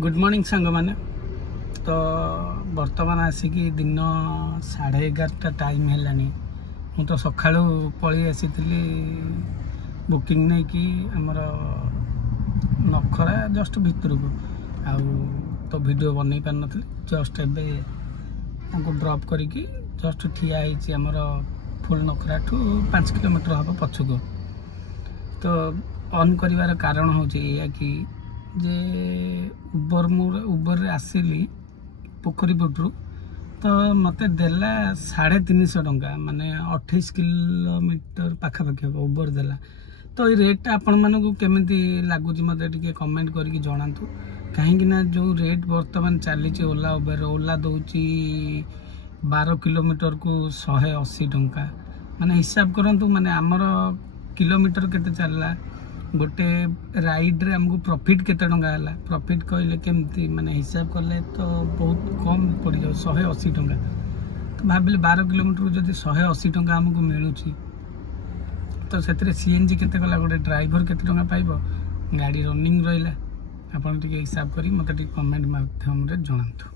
Good morning सांग मैंने तो बर्तमान आसिकी दिन 11:30 टाइम है मु तो सका पलि आसी बुकिंग नहीं कि आमर नखरा जस्ट भितर को आउ तो वीडियो बनई पार नी जस्ट एवं ड्रॉप करके जस्ट ठिया आमर फुल नखरा ठू 5 किलोमीटर हम पछक तो ऑन कर कारण हूँ कि जे उबर आसिली पोखरी पटू तो मत देला 350 टंका माने 28 किलोमीटर पाखापाखि हम उबर देला तो ये रेटा आपण मानू केमी लगुच मत टे कमेंट करके जनातु कहीं जो रेट बर्तमान चली ओला उबर ओला दौर 12 किलोमीटर को 180 टंका माने हिसाब करंतु माने आमर किलोमीटर केते चलला गोटे राइड रे हमको प्रॉफिट केते टंका हला प्रॉफिट कहले केमती माने हिसाब करले तो बहुत कम पड़ जाउ 180 टंका तो भाबिले 12 किलोमीटर जदि 180 टंका हमको मिलुची तो सेतरे सीएनजी केते गला गोटे ड्राइवर केते टंका पाइबो गाड़ी रनिंग रहिला आपण टिके हिसाब करी मते टिके कमेंट माध्यम रे जणांतु।